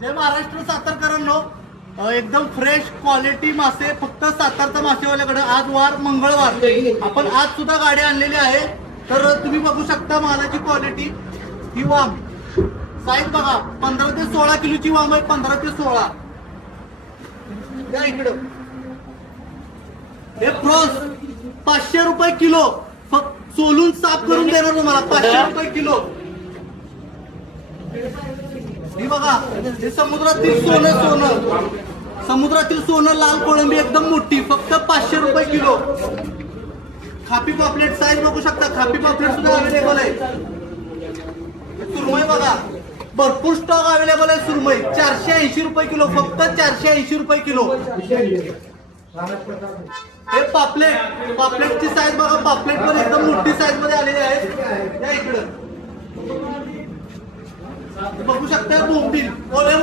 जय महाराष्ट्र सातारकरांनो, एकदम fresh quality मासे फक्त सातारचा मासेवाल्याकडे। आज वार मंगळवार, आपण आज सुद्धा गाडी आणलेली आहे। तर तुम्ही बघू शकता मालाची क्वालिटी। ही वाम साईज बघा, 15 ते 16 किलोची वाम आहे। 15 ते 16 या इकडं। हे फ्रोज 500 रुपये किलो, फक्त सोलून साफ करून देणार तुम्हाला। 500 रुपये किलो। ही बघा, हे समुद्रातील सोनं, समुद्रातील सोनं लाल कोळंबी एकदम मोठी, फक्त 500 रुपये किलो। खापी पापलेट साईज बघू शकता, खापी पापलेट सुद्धा अवेलेबल आहे। सुरमई बघा, भरपूर स्टॉक अवेलेबल आहे। सुरमई 480 रुपये किलो, फक्त 480 रुपये किलो। हे पापलेट, पापलेटची साईज बघा, पापलेट पण एकदम मोठी साईज मध्ये आलेली आहे। या इकडं बघू शकता बोंबील।